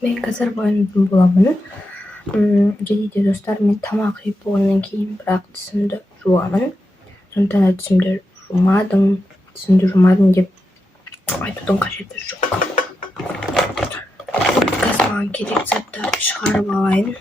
Мен қазір баяндайтын боламын. Және де достар, мен тамақ жеп болғаннан кейін бірақ тісімді жуамын. Сондықтан да тісімді жумадым деп айтудың қажеті жоқ. Қазір маған керек заттарды шығарып алайын.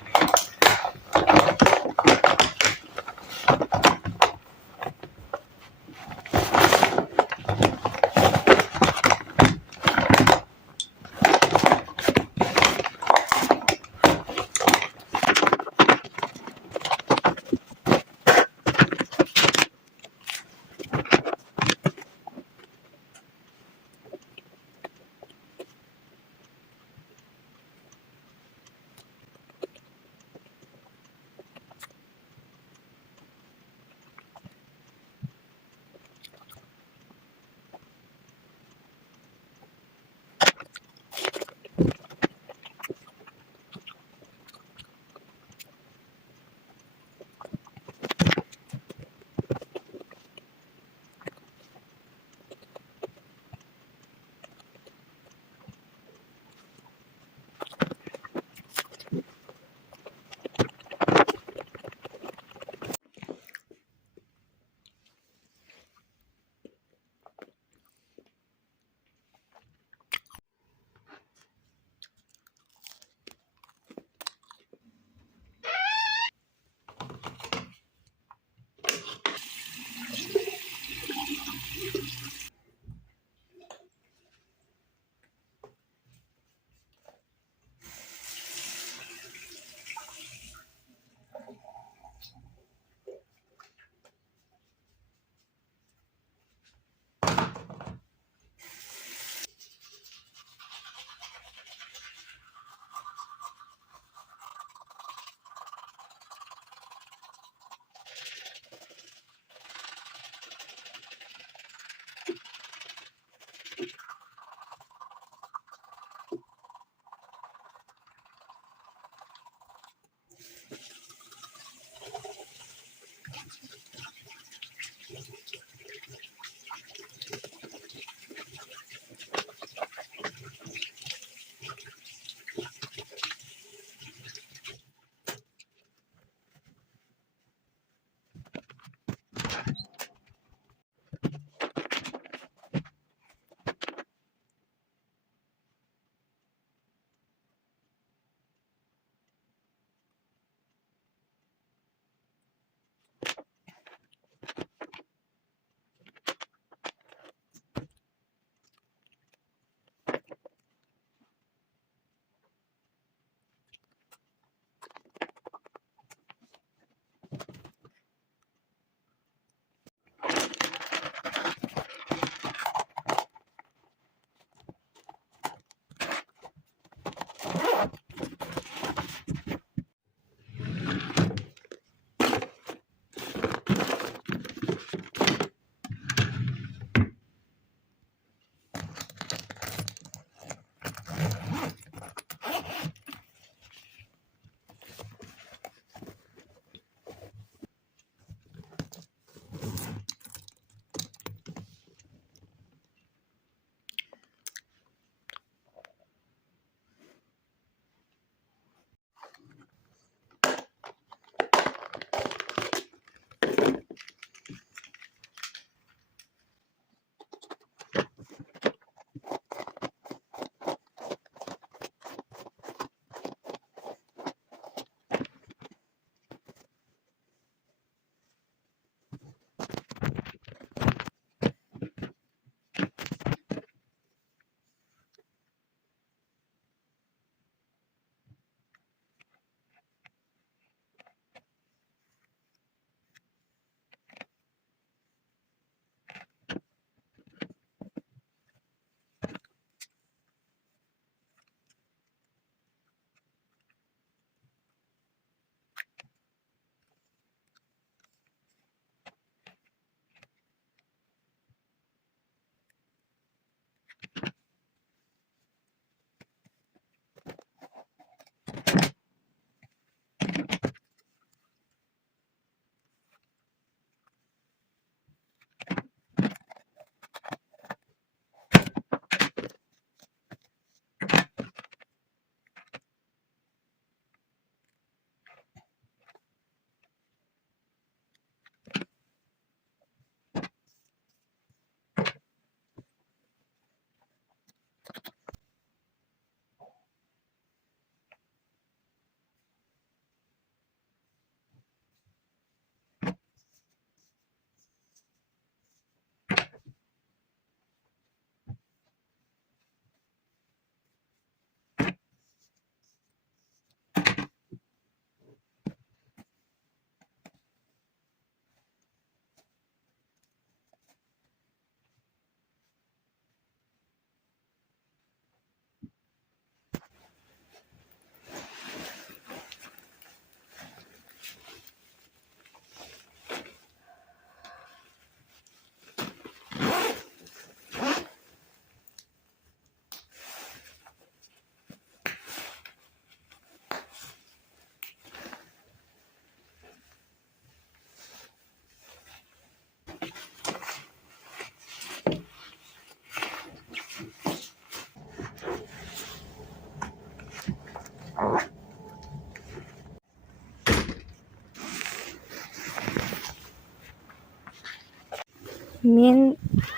мен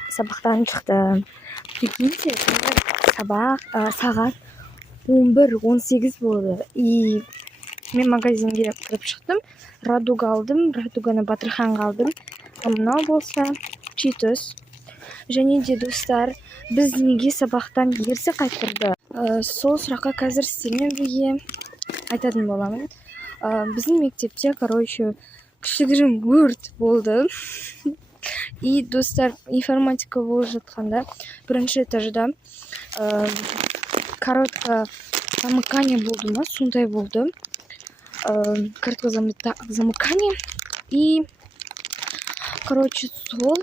сабақтан шықтым. Прикиньте, сағат 11-18 болды. И мен магазинге кіріп шықтым. Радуга алдым, радуганы Батырханға алдым. Мынау болса читос. Және де достар, біз неге сабақтан ерте қайтырды? Сол сұраққа қазір сіздермен бірге айтатын боламын. Біздің мектепте, кішігірім өрт болды. И достар, информатика болып жатқанда, бірінші этажда коротко замыкание болды ма? Сондай болды. Коротко замыкание. И, сол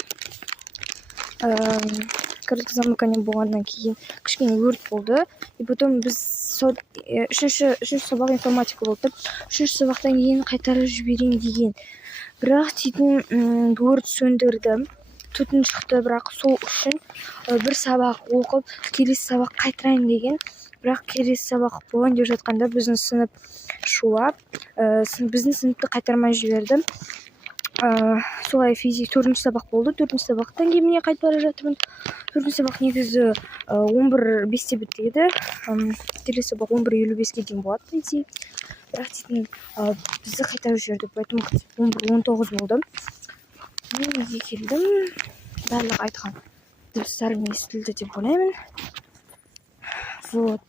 коротко замыкание болғаннан кейін кішкене өрт болды. И потом біз үшінші сабақ информатика болды. Үшінші сабақтан кейін қайтарып жіберейін деген. Бірақ дейтін өрт сөндірді. Түтін шықты, бірақ сол үшін бір сабақ оқып, келесі сабақ қайтарайын деген. Бірақ келесі сабақ болайын деп жатқанда біздің сынып шулап, біздің сыныпты қайтармай жіберді. Солай физик 4-ші сабақ болды. 4-ші сабақтан кейін міне қайтып бара жатырмын. 4-ші сабақ негізі 11:05-те бітеді. Келесі сабақ 11:55-ке дейін болады дейді. Бірақ дейтін бізді қайтарып жіберді. Поэтому 11:19 болды. Мен үйге келдім. Барлық айтқан дыбыстарым естілді деп ойлаймын. Вот.